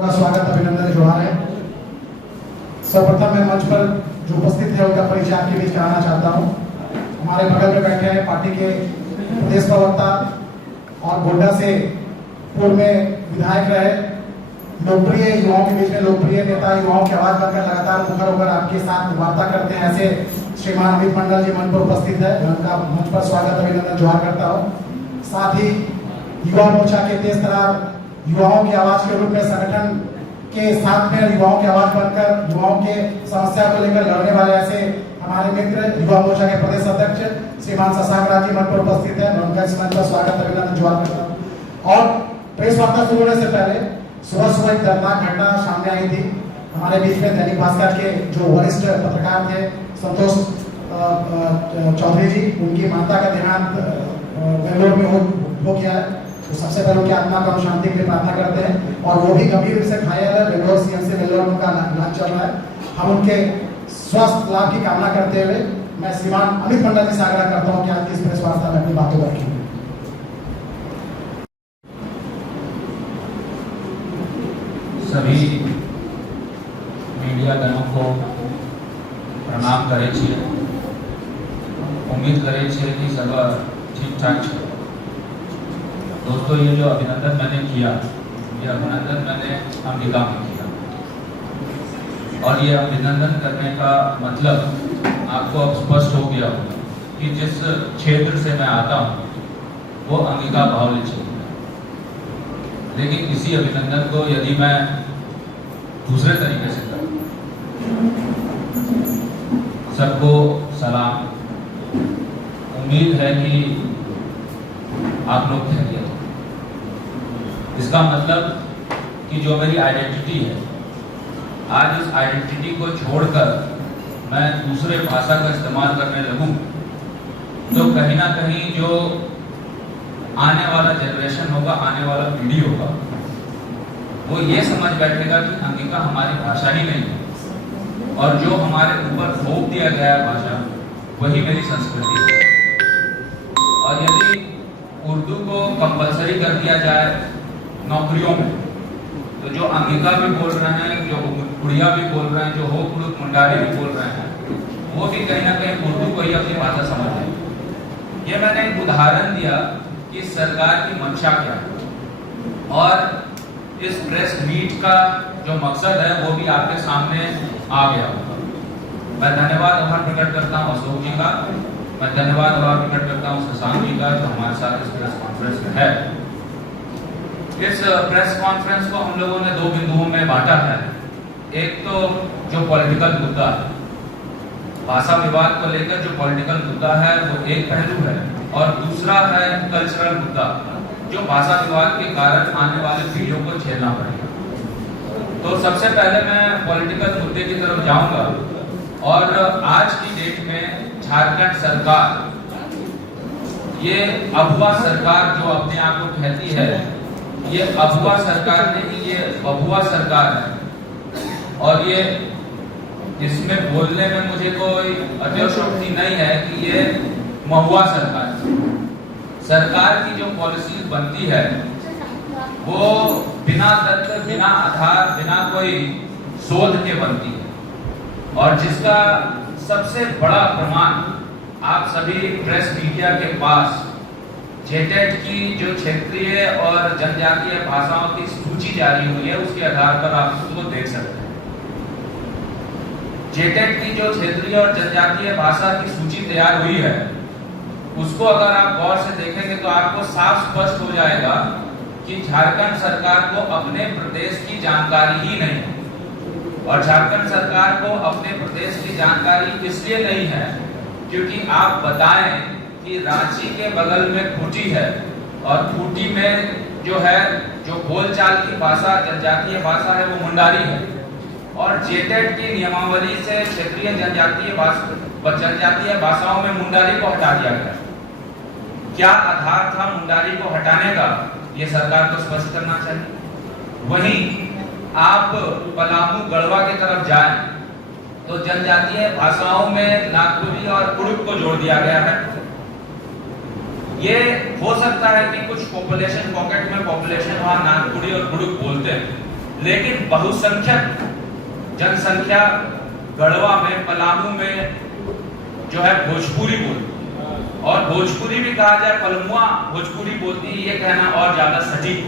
स्वागत अभिनंदन जोहार है। सर्वप्रथम मैं मंच पर जो उपस्थित है उनका परिचय आपके बीच कराना चाहता हूँ। हमारे बगल में बैठे हैं पार्टी के प्रदेश प्रवक्ता और गोड्डा से पूर्व में विधायक रहे, लोकप्रिय युवाओं के बीच में लोकप्रिय नेता, युवाओं की आवाज बनकर लगातार मुखर होकर आपके साथ वार्ता करते हैं, ऐसे श्रीमान अमित मंडल जी मंच पर उपस्थित है। मैं उनका मंच पर स्वागत अभिनंदन जोहार करता हूँ। साथ ही युवा मोर्चा के तेज तरार युवाओं की आवाज के रूप में संगठन के साथ में युवाओं की आवाज बनकर युवाओं के समस्या को लेकर लड़ने वाले ऐसे हमारे मित्र युवा मोर्चा के प्रदेश अध्यक्ष श्रीमान शशांक राज जी मंच पर उपस्थित है। मैं उनका इस मंच पर स्वागत अभिनंदन जोहार करता हूँ। और प्रेस वार्ता शुरू होने से पहले सुबह एक दर्दनाक घटना सामने आई थी। हमारे बीच में दैनिक भास्कर के जो वरिष्ठ पत्रकार थे संतोष चौधरी जी, उनकी माता का देहांत बेंगलोर में हो गया है। तो सबसे पहले उनकी आत्मा को शांति के लिए प्रार्थना करते हैं और वो भी गंभीर रूप से घायल है। बेंगलोर सीएमसी बेंगलोर में उनका इलाज चल रहा है। हम उनके स्वास्थ्य लाभ की कामना करते हुए मैं श्रीमान अमित मंडल जी से आग्रह करता हूँ कि आज की इस प्रेस वार्ता में अपनी बातों रखें। सभी मीडियागणों को प्रणाम करे छे। उम्मीद करे छे कि सब ठीक ठाक है। दोस्तों, ये जो अभिनंदन मैंने किया, ये अभिनंदन मैंने अमेरिका में किया और ये अभिनंदन करने का मतलब आपको अब स्पष्ट हो गया होगा कि जिस क्षेत्र से मैं आता हूँ वो अमेरिका बाहुल्य क्षेत्र है। लेकिन इसी अभिनंदन को यदि मैं दूसरे तरीके से करूँ, सबको सलाम, उम्मीद है कि आप लोग खैरियत हो। इसका मतलब कि जो मेरी आइडेंटिटी है, आज इस आइडेंटिटी को छोड़कर मैं दूसरे भाषा का इस्तेमाल करने लगूं तो कहीं ना कहीं जो आने वाला जनरेशन होगा, आने वाला पीढ़ी होगा, वो ये समझ बैठेगा कि अंगिका हमारी भाषा ही नहीं है और जो हमारे ऊपर थोप दिया गया है भाषा, वही मेरी संस्कृति है। और यदि उर्दू को कंपलसरी कर दिया जाए नौकरियों में, तो जो अंगिका भी बोल रहे हैं, जो उड़िया भी बोल रहे हैं, जो हो कुड़ुक मुंडारी भी बोल रहे हैं, वो भी कहीं ना कहीं उर्दू को ही अपनी भाषा समझ रहे। ये मैंने एक उदाहरण दिया कि सरकार की मंशा क्या है और इस प्रेस मीट का जो मकसद है वो भी आपके सामने आ गया होगा। मैं धन्यवाद आभार प्रकट करता हूँ अशोक जी का, मैं धन्यवाद आभार प्रकट करता हूँ शशांक जी का जो हमारे साथ इस प्रेस कॉन्फ्रेंस में है। इस प्रेस कॉन्फ्रेंस को हम लोगों ने दो बिंदुओं में बांटा है। एक तो जो पॉलिटिकल मुद्दा है, भाषा विवाद को लेकर जो पॉलिटिकल मुद्दा है वो एक पहलू है, और दूसरा है कल्चरल मुद्दा जो भाषा विवाद के कारण आने वाले पीढ़ियों को झेलना पड़ेगा। तो सबसे पहले मैं पॉलिटिकल मुद्दे की तरफ जाऊंगा। और आज की डेट में झारखंड सरकार, ये अभुआ सरकार जो अपने आप को कहती है, ये अभुआ सरकार नहीं, ये बभुआ सरकार है। और ये इसमें बोलने में मुझे कोई अतिशयोक्ति नहीं है कि ये महुआ सरकार है। सरकार की जो पॉलिसी बनती है वो बिना तथ्य, बिना आधार, बिना कोई शोध के बनती है। और जिसका सबसे बड़ा प्रमाण आप सभी प्रेस मीडिया के पास जेटेट की जो क्षेत्रीय और जनजातीय भाषाओं की सूची जारी हुई है, उसके आधार पर आप उसको देख सकते हैं। जेटेट की जो क्षेत्रीय और जनजातीय भाषा की सूची तैयार हुई है, उसको अगर आप गौर से देखेंगे तो आपको साफ स्पष्ट हो जाएगा कि झारखंड सरकार को अपने प्रदेश की जानकारी ही नहीं है। और झारखंड सरकार को अपने प्रदेश की जानकारी इसलिए नहीं है क्योंकि आप बताएं कि रांची के बगल में खूंटी है और खूंटी में जो है, जो बोलचाल की भाषा, जनजातीय भाषा है, वो मुंडारी है। और जेटेट की नियमावली से क्षेत्रीय जनजातीय भाषाओं में मुंडारी को हटा दिया गया। क्या आधार था मुंडारी को हटाने का, ये सरकार को स्पष्ट करना चाहिए। वहीं आप पलामू गढ़वा की तरफ जाएं तो जनजातीय भाषाओं में नागपुरी और कुड़ुक को जोड़ दिया गया है। ये हो सकता है कि कुछ पॉपुलेशन पॉकेट में पॉपुलेशन वहां नागपुरी और कुड़ुक बोलते हैं, लेकिन बहुसंख्यक जनसंख्या गढ़वा में, पलामू में जो है भोजपुरी बोलती, और भोजपुरी भी कहा जाए पलमुआ भोजपुरी बोलती है, ये कहना और ज्यादा सटीक।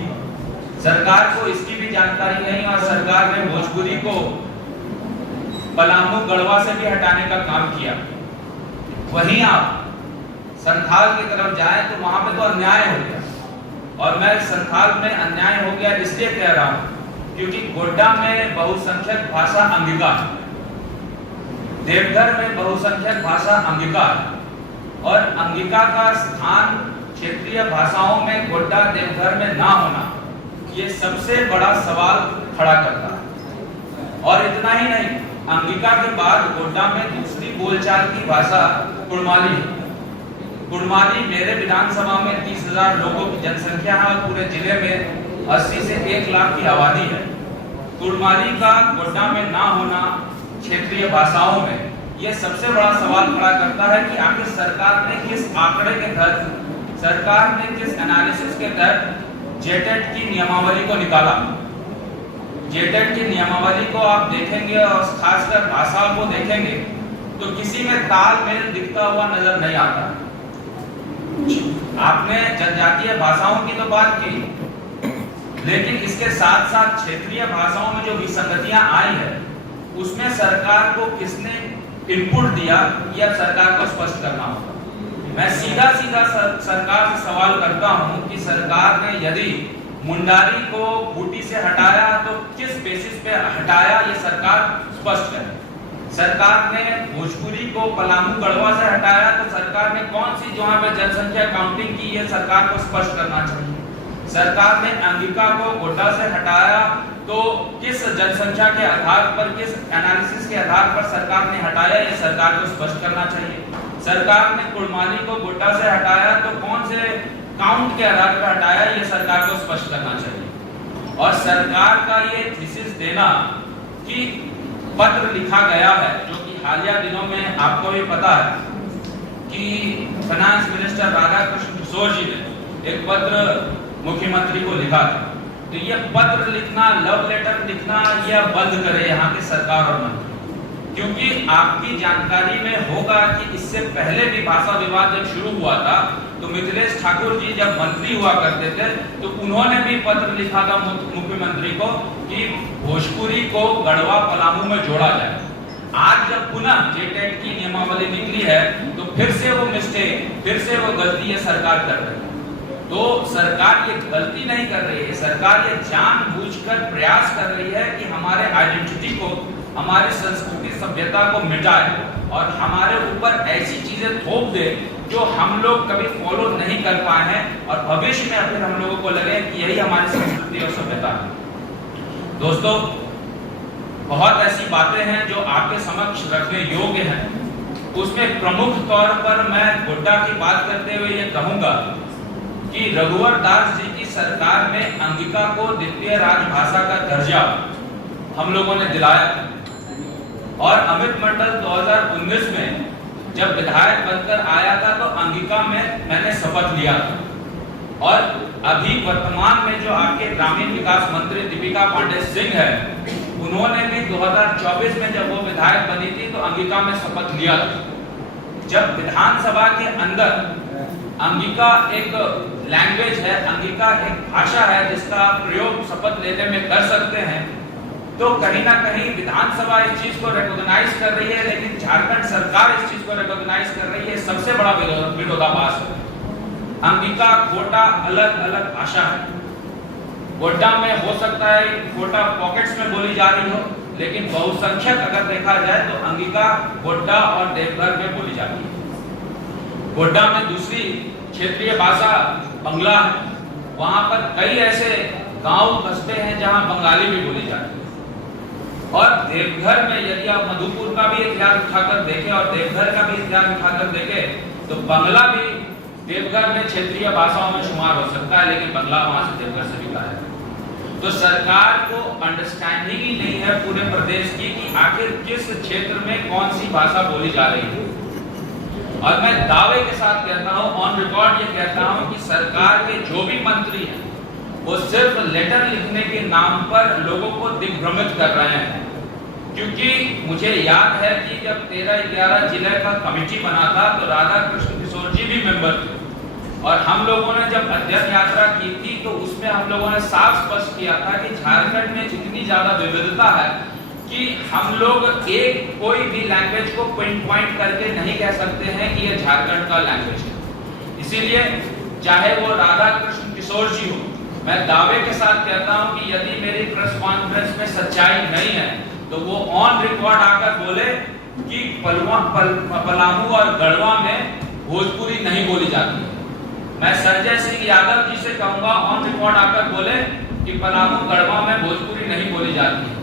सरकार को इसकी भी जानकारी नहीं और सरकार ने भोजपुरी को पलामू गढ़वा से भी हटाने का काम किया। वहीं आप संथाल की तरफ जाएं तो वहां पे तो अन्याय हो गया, और मैं संथाल में अन्याय हो गया इसलिए कह रहा हूं क्योंकि गोड्डा में बहुसंख्यक भाषा अंगिका है, देवघर में बहुसंख्यक भाषा अंगिका है, और अंगिका का स्थान क्षेत्रीय भाषाओं में गोड्डा देवघर में ना होना ये सबसे बड़ा सवाल खड़ा करता है। और इतना ही नहीं, अंगिका के बाद गोड्डा में दूसरी बोलचाल की भाषा कुड़माली है। कुड़माली मेरे विधानसभा में 30,000 लोगों की जनसंख्या है और पूरे जिले में 80 से 1 लाख की आबादी है। कुड़माली का गोड्डा में ना होना क्षेत्रीय भाषाओं में यह सबसे बड़ा सवाल खड़ा करता है कि आखिर सरकार ने किस आंकड़े के तहत, सरकार ने किस एनालिसिस के तहत जेटेट की नियमावली को निकाला। जेटेट की नियमावली को आप देखेंगे और खासकर भाषा को देखेंगे तो किसी में तालमेल दिखता हुआ नजर नहीं आता। आपने जनजातीय भाषाओं की तो बात की, लेकिन इसके साथ साथ क्षेत्रीय भाषाओं में जो विसंगतियां आई है उसमें सरकार को किसने इनपुट दिया, यह सरकार को स्पष्ट करना होगा। मैं सीधा सीधा सरकार से सवाल करता हूं कि सरकार ने यदि मुंडारी को बूटी से हटाया तो किस बेसिस पे हटाया, ये सरकार स्पष्ट करे। सरकार ने भोजपुरी को पलामू गढ़वा से हटाया तो सरकार ने कौन सी जहां पे जनसंख्या काउंटिंग की, ये सरकार को स्पष्ट करना चाहिए। सरकार ने अंगिका को गोड्डा से हटाया तो किस जनसंख्या के आधार पर, किस एनालिसिस के आधार पर सरकार ने हटाया, ये सरकार को स्पष्ट करना चाहिए। सरकार ने कुड़माली को गोड्डा से हटाया तो कौन से काउंट के आधार पर हटाया, ये सरकार को स्पष्ट करना चाहिए। और सरकार का ये थीसिस देना कि पत्र लिखा गया है, जो कि हालिया दिनों में आपको भी पता है कि फाइनेंस मिनिस्टर राधाकृष्ण किशोर जी ने एक पत्र मुख्यमंत्री को लिखा था, तो ये पत्र लिखना, लव लेटर लिखना, यह बंद करे यहाँ की सरकार और मंत्री। क्योंकि आपकी जानकारी में होगा कि इससे पहले भी भाषा विवाद जब शुरू हुआ था तो मिथिलेश ठाकुर जी जब मंत्री हुआ करते थे तो उन्होंने भी पत्र लिखा था मुख्यमंत्री को कि भोजपुरी को गढ़वा पलामू में जोड़ा जाए। आज जब पुनः जेटेट की नियमावली निकली है तो फिर से वो मिस्टेक, फिर से वो गलती ये सरकार कर रही है। तो सरकार ये गलती नहीं कर रही है, सरकार ये जानबूझकर प्रयास कर रही है कि हमारे आइडेंटिटी को, हमारे संस्कृति सभ्यता को मिटाए और हमारे ऊपर ऐसी चीजें थोप दे जो हम लोग कभी फॉलो नहीं कर पाए हैं और भविष्य में फिर हम लोगों को लगे कि यही हमारी संस्कृति और सभ्यता है। दोस्तों, बहुत ऐसी बातें हैं जो आपके समक्ष रखने योग्य हैं। उसमें प्रमुख तौर पर मैं गोड्डा की बात करते हुए ये कहूंगा कि रघुवर दास जी की सरकार में अंगिका को द्वितीय राजभाषा का दर्जा हम लोगों ने दिलाया और अमित मंडल 2019 में जब विधायक बनकर आया था तो अंगिका में मैंने शपथ लिया था। और अभी वर्तमान में जो आपके ग्रामीण विकास मंत्री दीपिका पांडे सिंह है, उन्होंने भी 2024 में जब वो विधायक बनी थी तो अंगिका में शपथ लिया था। जब विधानसभा के अंदर अंगिका एक लैंग्वेज है, अंगिका एक भाषा है जिसका प्रयोग शपथ लेने में कर सकते हैं, तो कहीं ना कहीं विधानसभा इस चीज को रिकॉग्नाइज कर रही है, लेकिन झारखंड सरकार इस चीज को रिकॉग्नाइज कर रही है। सबसे बड़ा विरोधाभास है। अंगिका गोड्डा अलग अलग भाषा है। गोड्डा में हो सकता है गोड्डा पॉकेट्स में बोली जा रही हो, लेकिन बहुसंख्यक अगर देखा जाए तो अंगिका गोड्डा और देवघर में बोली जाती है। गोड्डा में दूसरी क्षेत्रीय भाषा बंगला है। वहां पर कई ऐसे गांव बसते हैं जहां बंगाली भी बोली जाती है। और देवघर में यदि आप मधुपुर का भी इतिहास उठाकर देखें और देवघर का भी इतिहास उठाकर देखें तो बंगला भी देवघर में क्षेत्रीय भाषाओं में शुमार हो सकता है, लेकिन बंगला वहां से देवघर से भी गायब है। तो सरकार को अंडरस्टैंडिंग ही नहीं है पूरे प्रदेश की कि आखिर किस क्षेत्र में कौन सी भाषा बोली जा रही है। और मैं दावे के साथ कहता हूं, ऑन रिकॉर्ड ये कहता हूं कि सरकार के जो भी मंत्री हैं वो सिर्फ लेटर लिखने के नाम पर लोगों को दिग्भ्रमित कर रहे हैं। क्योंकि मुझे याद है कि जब 13-11 जिले का कमेटी बना था तो राधा कृष्ण किशोर जी भी मेंबर थे, और हम लोगों ने जब अध्ययन यात्रा की थी तो उसमें हम लोगों ने साफ स्पष्ट किया था कि झारखंड में इतनी ज्यादा विविधता है कि हम लोग कोई भी लैंग्वेज को पिन पॉइंट करके नहीं कह सकते हैं कि यह झारखंड का लैंग्वेज है। इसीलिए चाहे वो राधा कृष्ण किशोर जी हो, मैं दावे के साथ कहता हूं कि यदि मेरी प्रेस कॉन्फ्रेंस में सच्चाई नहीं है तो वो ऑन रिकॉर्ड आकर बोले कि पलामू और गढ़वा में भोजपुरी नहीं बोली जाती है। मैं संजय सिंह यादव जी से कहूंगा ऑन रिकॉर्ड आकर बोले कि पलामू गढ़वा में भोजपुरी नहीं बोली जाती है।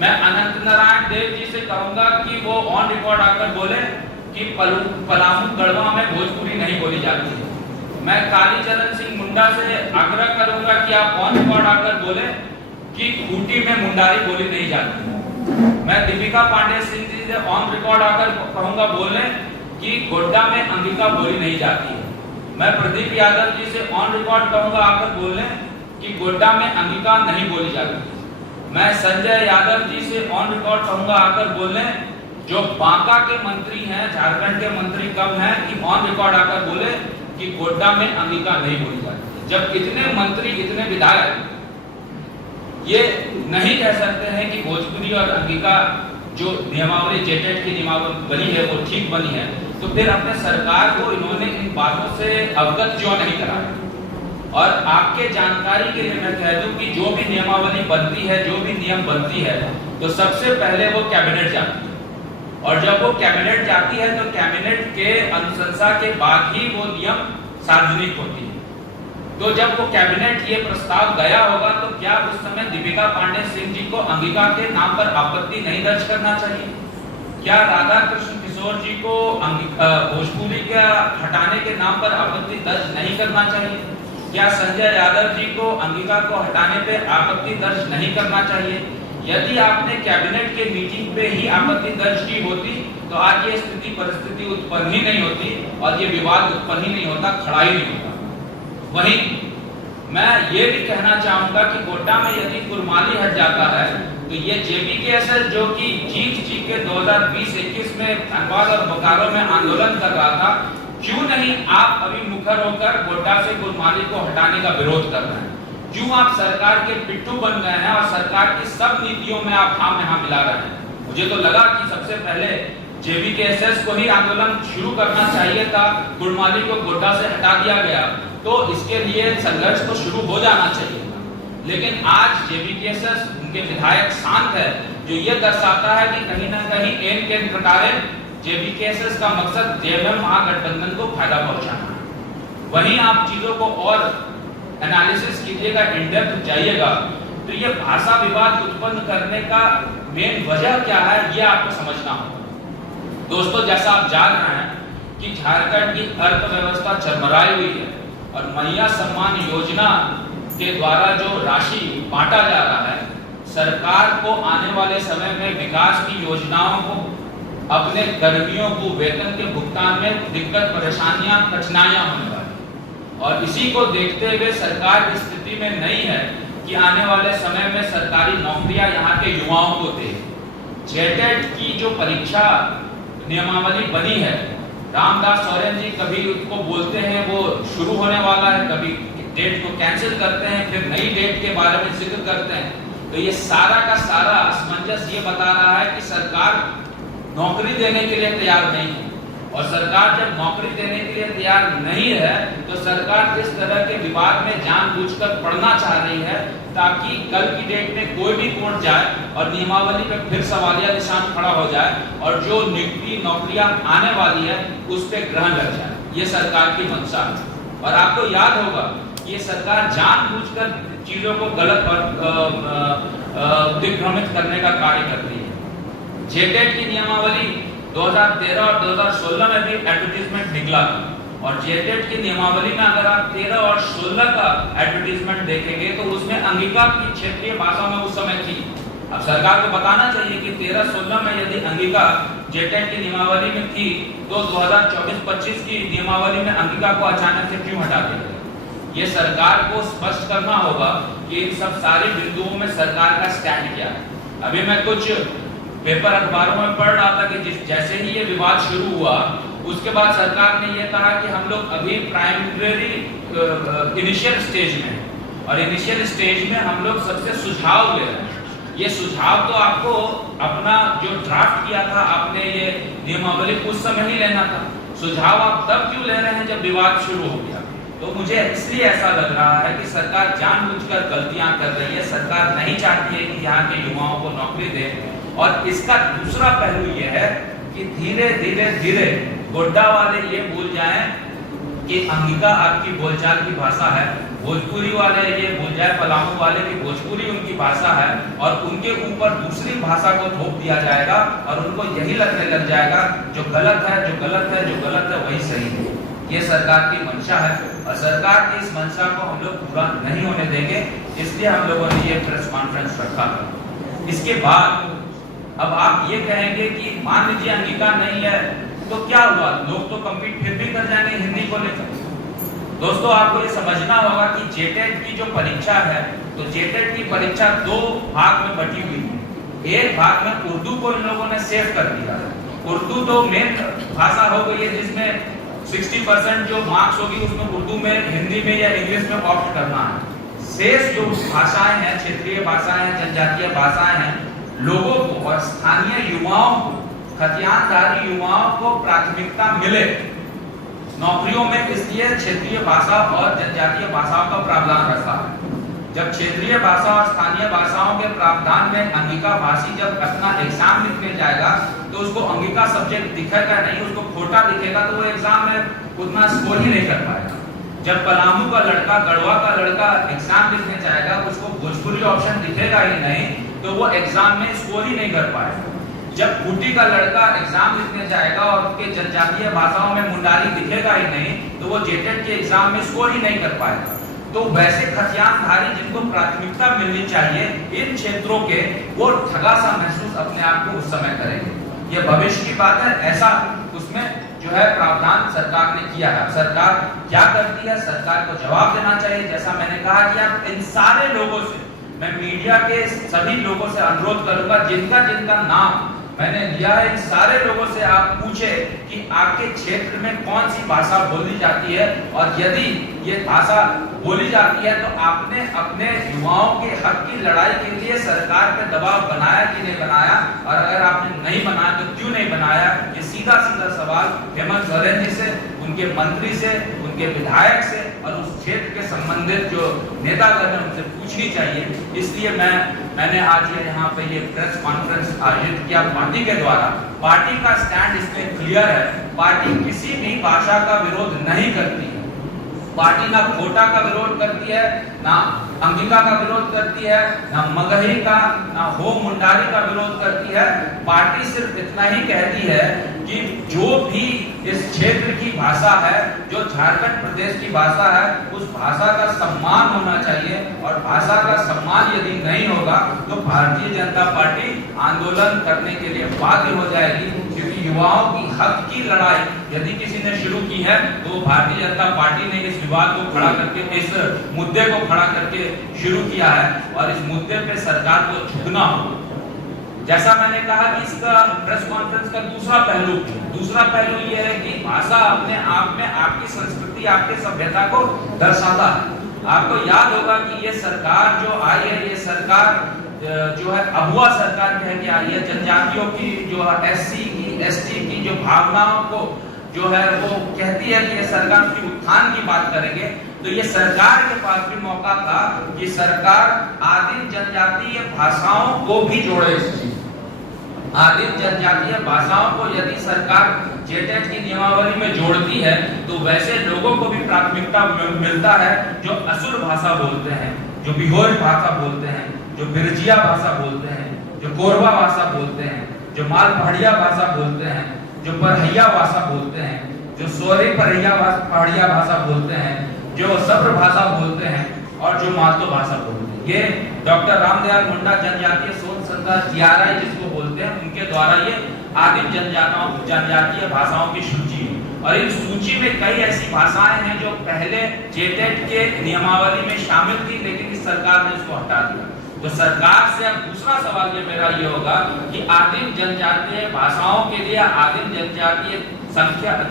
मैं अनंत नारायण देव जी से कहूंगा कि वो ऑन रिकॉर्ड आकर बोले कि पलामू गढ़वा में भोजपुरी नहीं बोली जाती है। मैं कालीचरण सिंह मुंडा से आग्रह करूंगा कि आप ऑन रिकॉर्ड आकर बोले कि खूंटी में मुंडारी बोली नहीं जाती। मैं दीपिका पांडे सिंह जी से ऑन रिकॉर्ड आकर कहूंगा बोलने कि गोड्डा में अंगिका बोली नहीं जाती है। मैं प्रदीप यादव जी से ऑन रिकॉर्ड कहूंगा आकर बोलने कि गोड्डा में अंगिका नहीं बोली जाती है। मैं संजय यादव जी से ऑन रिकॉर्ड कहूंगा आकर बोलने, जो बांका के मंत्री हैं, झारखंड के मंत्री कम हैं, कि ऑन रिकॉर्ड आकर बोले कि गोड्डा में अंगिका नहीं बोली जाती। जब इतने मंत्री, इतने विधायक ये नहीं कह सकते हैं कि भोजपुरी और अंगिका जो नियमावली जेटेट की नियमावली बनी है वो ठीक बनी है, तो फिर अपने सरकार को इन्होंने इन बातों से अवगत क्यों नहीं कराया। और आपके जानकारी के लिए मैं कह दूं कि जो भी नियमावली बनती है, जो भी नियम बनती है, तो सबसे पहले वो कैबिनेट जाती है, और जब वो कैबिनेट जाती है तो कैबिनेट के अनुशंसा के बाद ही वो नियम सार्वजनिक होती है। तो जब वो कैबिनेट ये प्रस्ताव गया होगा तो क्या उस समय दीपिका पांडे सिंह जी को अंगिका के नाम पर आपत्ति नहीं दर्ज करना चाहिए? क्या राधा कृष्ण किशोर जी को भोजपुरी के हटाने के नाम पर आपत्ति दर्ज नहीं करना चाहिए? क्या संजय यादव जी को अंगिका को हटाने पे आपत्ति दर्ज नहीं करना चाहिए? यदि आपने कैबिनेट के मीटिंग पे ही आपत्ति दर्ज की होती तो आज ये स्थिति परिस्थिति उत्पन्न ही नहीं होती और ये विवाद उत्पन्न ही नहीं होता, खड़ा ही नहीं होता। वहीं मैं ये भी कहना चाहूंगा कि गोड्डा में यदि कुरमाली हट जाता है तो ये जेबीकेएसएस जो कि जीत के 2020-21 में धनबाद और बोकारो में आंदोलन कर रहा था, क्यों नहीं आप अभी मुखर होकर गोड्डा से कुरमाली को हटाने का विरोध कर रहे हैं? क्यों आप सरकार के पिट्ठू बन गए हैं और सरकार की सब नीतियों में आप हाँ में हाँ मिला रहे हैं? मुझे तो लगा कि सबसे पहले जेबीकेएसएस को ही आंदोलन शुरू करना चाहिए था, कुरमाली को गोड्डा से हटा दिया गया तो इसके लिए संघर्ष तो शुरू हो जाना चाहिए था। लेकिन आज जेबीकेएसएस, उनके विधायक शांत है, जो ये दर्शाता है कि कहीं ना कहीं एन के प्रकारे जेबीकेएसएस का मकसद जेएमएम महागठबंधन को फायदा पहुंचाना है। वहीं आप चीजों को और एनालिसिस कीजिएगा, इन डेप्थ जाइएगा, तो ये भाषा विवाद उत्पन्न करने का मेन वजह क्या है ये आपको समझना होगा। दोस्तों, जैसा आप जान रहे हैं कि झारखंड की अर्थव्यवस्था चरमराई हुई है और मैया सम्मान योजना के द्वारा जो राशि बांटा जा रहा है, सरकार को आने वाले समय में विकास की योजनाओं को, अपने कर्मियों को वेतन के भुगतान में दिक्कत, परेशानियां, कठिनाइयां होने वाली, और इसी को देखते हुए सरकार इस स्थिति में नहीं है कि आने वाले समय में सरकारी नौकरियां यहाँ के युवाओं को दे। जेटेट की जो परीक्षा नियमावली बनी है, रामदास सोरेन जी कभी उसको बोलते हैं वो शुरू होने वाला है, कभी डेट को कैंसिल करते हैं, फिर नई डेट के बारे में जिक्र करते हैं। तो ये सारा का सारा असमंजस ये बता रहा है कि सरकार नौकरी देने के लिए तैयार नहीं है, और सरकार जब नौकरी देने के लिए तैयार नहीं है तो सरकार इस तरह के विवाद में जानबूझकर पड़ना चाह रही है ताकि कल की डेट में कोई भी कोर्ट जाए और नियमावली पे फिर सवालिया निशान खड़ा हो जाए और जो नियुक्ति नौकरियां आने वाली है उस पर ग्रहण लग जाए। ये सरकार की मंशा है, और आपको याद होगा ये सरकार जानबूझकर चीजों को गलत और दिग्भ्रमित करने का कार्य करती है। जेटेट की नियमावली 2013 और 2016 में भी एडवर्टीजमेंट निकला था, और जेटेट की नियमावली में अगर आप 13 और 16 का एडवर्टीजमेंट देखेंगे तो उसमें अंगिका की क्षेत्रीय भाषा में उस समय थी। अब सरकार को बताना चाहिए कि 13-16 में यदि अंगिका जेटेट की नियमावली में थी तो 2024-25 की नियमावली में अंगिका को अचानक से क्यों हटा दिया गया? ये सरकार को स्पष्ट करना होगा कि इन सब सारे बिंदुओं में सरकार का स्टैंड क्या है। अभी मैं कुछ पेपर अखबारों में पढ़ रहा था कि जैसे ही ये विवाद शुरू हुआ उसके बाद सरकार ने ये कहा कि हम लोग अभी प्राइमरी इनिशियल स्टेज में हैं और इनिशियल स्टेज में हम लोग सबसे सुझाव ले रहे हैं। ये सुझाव तो आपको अपना जो ड्राफ्ट किया था आपने ये नियमावली उस समय ही लेना था, सुझाव आप तब क्यों ले रहे हैं जब विवाद शुरू हो गया। तो मुझे इसलिए ऐसा लग रहा है कि सरकार जानबूझकर गलतियां कर रही है। सरकार नहीं चाहती है कि यहाँ के युवाओं को नौकरी दे। और इसका दूसरा पहलू ये है कि धीरे धीरे गोड्डा वाले ये भूल जाएं कि अंगिका आपकी बोलचाल की भाषा है, भोजपुरी वाले ये भूल जाए, पलामू वाले की भोजपुरी उनकी भाषा है और उनके ऊपर दूसरी भाषा को थोप दिया जाएगा और उनको यही लगने लग जाएगा जो गलत है वही सही है। ये सरकार की मंशा है और सरकार की इस मंशा को हम लोग पूरा नहीं होने देंगे, इसलिए हम लोगों ने ये प्रेस कॉन्फ्रेंस रखा था। इसके बाद अब आप ये कहेंगे कि मान लीजिए अंगिका नहीं है तो क्या हुआ, लोग तो कम्पीट फिर भी कर जाएंगे हिंदी को लेकर। दोस्तों आपको ये समझना होगा कि जेटेट की जो परीक्षा है तो जेटेट की परीक्षा दो भाग में बटी हुई है। एक भाग में उर्दू को इन लोगों ने सेव कर दिया है। उर्दू तो मेन भाषा हो गई है जिसमें 60% जो मार्क्स होगी उसमें उर्दू में, हिंदी में या इंग्लिश में ऑप्ट करना है। शेष जो भाषाएं हैं, क्षेत्रीय भाषाएं हैं, जनजातीय भाषाएं हैं, लोगों को और स्थानीय युवाओं को, खतियानदारी युवाओं को प्राथमिकता मिले नौकरियों में, इसलिए क्षेत्रीय भाषा और जनजातीय भाषाओं का प्रावधान रखा है। जब क्षेत्रीय भाषा और स्थानीय भाषाओं के प्रावधान में अंगिका भाषी जब अपना एग्जाम लिखने जाएगा तो उसको अंगिका सब्जेक्ट दिखेगा नहीं, उसको खोटा दिखेगा तो वो एग्जाम में उतना स्कोर ही नहीं कर पाएगा। जब पलामू का लड़का, गढ़वा का लड़का एग्जाम लिखने जाएगा उसको भोजपुरी ऑप्शन दिखेगा ही नहीं तो वो एग्जाम में स्कोर ही नहीं कर पाएगा। जब खूंटी का लड़का एग्जाम लिखने जाएगा और उसके जनजातीय भाषाओं में मुंडारी दिखेगा ही नहीं तो वो जेटेट के एग्जाम में स्कोर ही नहीं कर पाएगा। तो वैसे खतियानधारी जिनको प्राथमिकता मिलनी चाहिए इन क्षेत्रों के, वो ठगा सा महसूस अपने आप को उस समय करेंगे। ये भविष्य की बात है, ऐसा उसमें जो है प्रावधान सरकार ने किया है। सरकार क्या करती है, सरकार को जवाब देना चाहिए। जैसा मैंने कहा कि आप इन सारे लोगों से, मैं मीडिया के सभी लोगों से अनुरोध करूंगा जिनका जिनका नाम मैंने लिया है, इन सारे लोगों से आप पूछे कि आपके क्षेत्र में कौन सी भाषा बोली जाती है और यदि ये भाषा बोली जाती है तो आपने अपने युवाओं के हक की लड़ाई के लिए सरकार पे दबाव बनाया कि नहीं बनाया, और अगर आपने नहीं बनाया तो क्यों नहीं बनाया। ये सीधा सीधा सवाल हेमंत सोरेन जी से, उनके मंत्री से, उनके विधायक से और उस क्षेत्र के संबंधित जो नेतागण हैं उनसे पूछनी चाहिए। इसलिए मैंने आज यहाँ पे ये प्रेस कॉन्फ्रेंस आयोजित किया पार्टी के द्वारा। पार्टी का स्टैंड इसमें क्लियर है, पार्टी किसी भी भाषा का विरोध नहीं करती है। पार्टी ना खोटा का विरोध करती है, ना अंगिका का विरोध करती है, ना मगही का, ना हो मुंडारी का विरोध करती है। पार्टी सिर्फ इतना ही कहती है कि जो भी इस क्षेत्र की भाषा है, जो झारखंड प्रदेश की भाषा है, उस भाषा का सम्मान होना चाहिए और भाषा का सम्मान यदि नहीं होगा तो भारतीय जनता पार्टी आंदोलन करने के लिए बाध्य हो जाएगी। क्योंकि युवाओं की हक की लड़ाई यदि किसी ने शुरू की है तो भारतीय जनता पार्टी ने इस विवाद को खड़ा करके, इस मुद्दे को खड़ा करके शुरू किया है और इस मुद्दे पे सरकार को झुकना होगा। जैसा मैंने कहा कि इसका प्रेस कॉन्फ्रेंस का दूसरा पहलू ये है कि भाषा अपने आप में आपकी संस्कृति, आपकी सभ्यता को दर्शाता है। आपको याद होगा कि ये सरकार जो आई है, ये सरकार जो है अगुआ सरकार कह के आई है। जनजातियों की जो एससी की, एसटी की जो भावनाओं को जो है वो कहती है कि ये सरकार उसकी उत्थान की बात करेंगे। तो ये सरकार के पास भी मौका था कि सरकार आदिम जनजातीय भाषाओं को भी जोड़े। आदिम जनजातीय भाषाओं को यदि सरकार जेटेट की नियमावली में जोड़ती है तो वैसे लोगों को भी प्राथमिकता मिलता है जो असुर भाषा बोलते हैं, जो बिहोर भाषा बोलते हैं, जो बिरजिया भाषा बोलते हैं, जो कोरबा भाषा बोलते हैं, जो माल पहाड़िया भाषा बोलते हैं, जो परहैया भाषा बोलते हैं, जो सोरी पहाड़िया भाषा बोलते हैं, जो सब्र भाषा बोलते हैं और जो मालतो भाषा बोलते हैं। ये डॉक्टर रामदयाल मुंडा जनजातीय शोध संस्था जीआरआई जिसको बोलते हैं, उनके द्वारा ये आदिम जनजातीय भाषाओं की सूची है। और इन सूची में कई ऐसी भाषाएं हैं जो पहले जेटेट के नियमावली में शामिल थी, लेकिन इस सरकार ने उसको हटा दिया। तो सरकार से अब दूसरा सवाल ये मेरा ये होगा कि आदिम जनजातीय भाषाओं के लिए, आदिम जनजातीय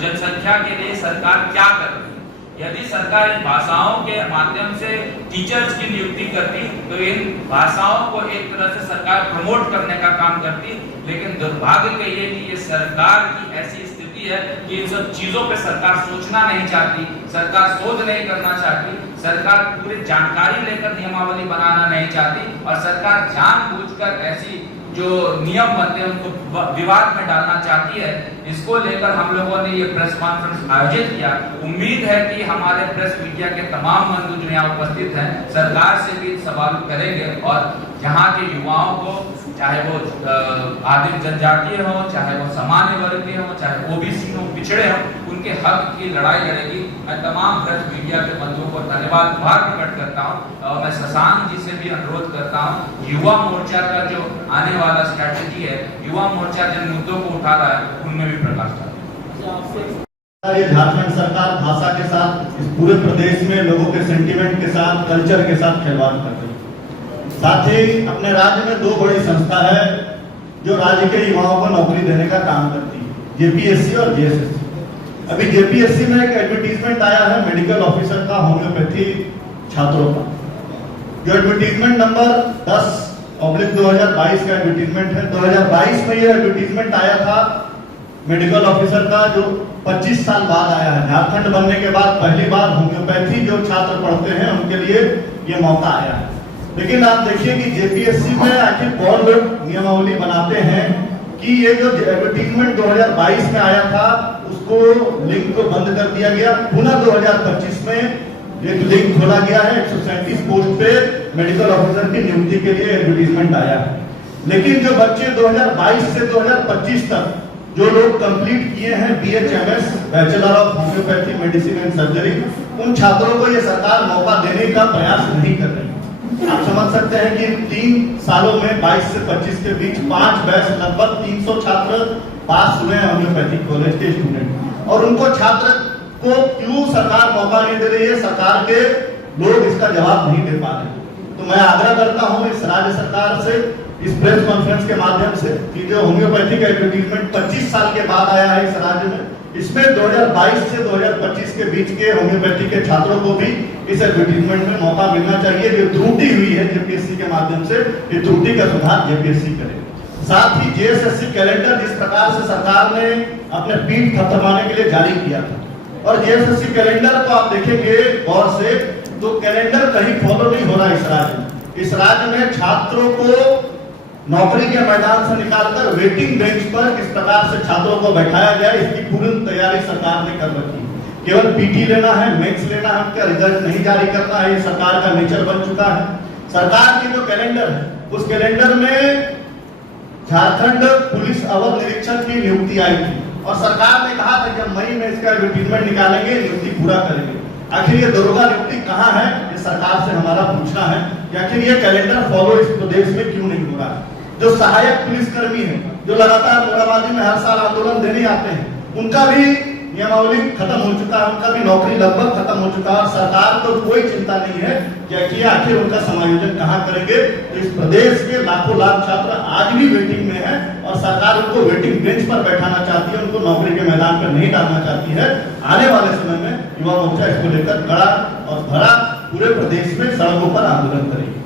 जनसंख्या के लिए सरकार क्या कर रही है? यदि सरकार इन भाषाओं के माध्यम से टीचर्स की नियुक्ति करती तो इन भाषाओं को एक तरह से सरकार प्रमोट करने का काम करती, लेकिन दुर्भाग्य के ये कि ये सरकार की ऐसी स्थिति है कि इन सब चीजों पे सरकार सोचना नहीं चाहती, सरकार शोध नहीं करना चाहती, सरकार पूरी जानकारी लेकर नियमावली बनाना नहीं चाहती, और सरकार जानबूझकर ऐसी जो नियम बनते हैं उनको विवाद में डालना चाहती है। इसको लेकर हम लोगों ने ये प्रेस कॉन्फ्रेंस आयोजित किया। उम्मीद है कि हमारे प्रेस मीडिया के तमाम बंधु जो यहाँ उपस्थित हैं सरकार से भी सवाल करेंगे, और यहाँ के युवाओं को, चाहे वो आदिम जनजातीय हो, चाहे वो सामान्य वर्ग के हो, चाहे ओबीसी हो, पिछड़े हो, उनके हक की लड़ाई लड़ेगी। मैं तमाम प्रेस मीडिया के बंधुओं को धन्यवाद प्रकट करता हूँ, और मैं शशांक जी से भी अनुरोध करता हूँ, युवा मोर्चा का जो आने वाला स्ट्रैटेजी है, युवा मोर्चा जिन मुद्दों को उठा रहा है उनमें भी प्रकाश डाले। ये झारखंड सरकार भाषा के साथ इस पूरे प्रदेश में लोगों के सेंटिमेंट के साथ, कल्चर के साथ खिलवाड़ कर रही है। साथ ही अपने राज्य में दो बड़ी संस्था है जो राज्य के युवाओं को नौकरी देने का काम करती है, जेपीएससी और जेएसएससी। अभी जेपीएससी में एक एडवर्टीजमेंट आया है मेडिकल ऑफिसर का होम्योपैथी छात्रों का, जो एडवर्टीजमेंट नंबर 10/2022 का एडवर्टीजमेंट है। 2022 में यह एडवर्टीजमेंट आया था मेडिकल ऑफिसर का, जो 25 साल बाद आया है। झारखंड बनने के बाद पहली बार होम्योपैथी जो छात्र पढ़ते हैं उनके लिए ये मौका आया है। लेकिन आप देखिए कि जेपीएससी में आखिर कौन लोग नियमावली बनाते हैं कि ये जो एडवर्टीजमेंट 2022 में आया था उसको लिंक को बंद कर दिया गया। पुनः 2025 में एक लिंक खोला गया है, 137 पोस्ट पे मेडिकल ऑफिसर की नियुक्ति के लिए एडवर्टीजमेंट आया है। लेकिन जो बच्चे 2022 से 2025 तक जो लोग कंप्लीट किए हैं BHMS, bachelor of homeopathy medicine and surgery, उन छात्रों को ये सरकार मौका देने का प्रयास नहीं कर रही। आप समझ सकते हैं कि 3 सालों में 22 से 25 के बीच 5 बैच लगभग 300 छात्र पास हुए हैं होम्योपैथिक कॉलेज के स्टूडेंट, और उनको छात्र को क्यों सरकार मौका नहीं दे रही है, सरकार के लोग इसका जवाब नहीं दे पा रहे। तो मैं आग्रह करता हूं इस राज्य सरकार से, इस प्रेस कॉन्फ्रेंस के माध्यम से, कि जो होम्योपैथी का एडवर्टीजमेंट 25 साल के बाद आया है इस राज्य में, इसमें 2022 से 2025 के बीच के होम्योपैथी के छात्रों को भी इस एडवर्टीजमेंट में मौका मिलना चाहिए। जो त्रुटि हुई है जेपीएससी के माध्यम से, ये त्रुटि का सुधार जेपीएससी करे। साथ ही जेएसएससी कैलेंडर जिस प्रकार से सरकार ने अपने पीठ थपथपाने के लिए जारी किया था, और जेएसएससी कैलेंडर को आप देखेंगे गौर से तो कैलेंडर कहीं फॉलो नहीं हो रहा इस राज्य में। इस राज्य में छात्रों को नौकरी के मैदान से निकालकर वेटिंग बेंच पर किस प्रकार से छात्रों को बैठाया जाए, इसकी पूरी तैयारी सरकार ने कर रखी है। केवल पीटी लेना है, मेंस लेना है, उनका रिजल्ट नहीं जारी करना है, ये सरकार का नेचर बन चुका है। सरकार की जो कैलेंडर है उस कैलेंडर में झारखंड पुलिस अवर निरीक्षक की नियुक्ति आई थी, और सरकार ने कहा था कि मई में इसका एडवर्टीजमेंट निकालेंगे, नियुक्ति पूरा करेंगे। आखिर ये दरोगा नियुक्ति कहाँ है, ये सरकार से हमारा पूछना है कि आखिर ये कैलेंडर फॉलो इस प्रदेश में क्यों नहीं हो रहा है। जो सहायक पुलिसकर्मी है, जो लगातार मोराबादी में हर साल आंदोलन देने आते हैं, उनका भी नियमावली खत्म हो चुका है, उनका भी नौकरी लगभग खत्म हो चुका है, और सरकार को कोई चिंता नहीं है कि आखिर उनका समायोजन कहाँ करेंगे। तो इस प्रदेश के लाखों लाख छात्र आज भी वेटिंग में है, और सरकार उनको वेटिंग बेंच पर बैठाना चाहती है, उनको नौकरी के मैदान पर नहीं डालना चाहती है। आने वाले समय में युवा मोर्चा इसको लेकर कड़ा और भरा पूरे प्रदेश में सड़कों पर आंदोलन करेगी।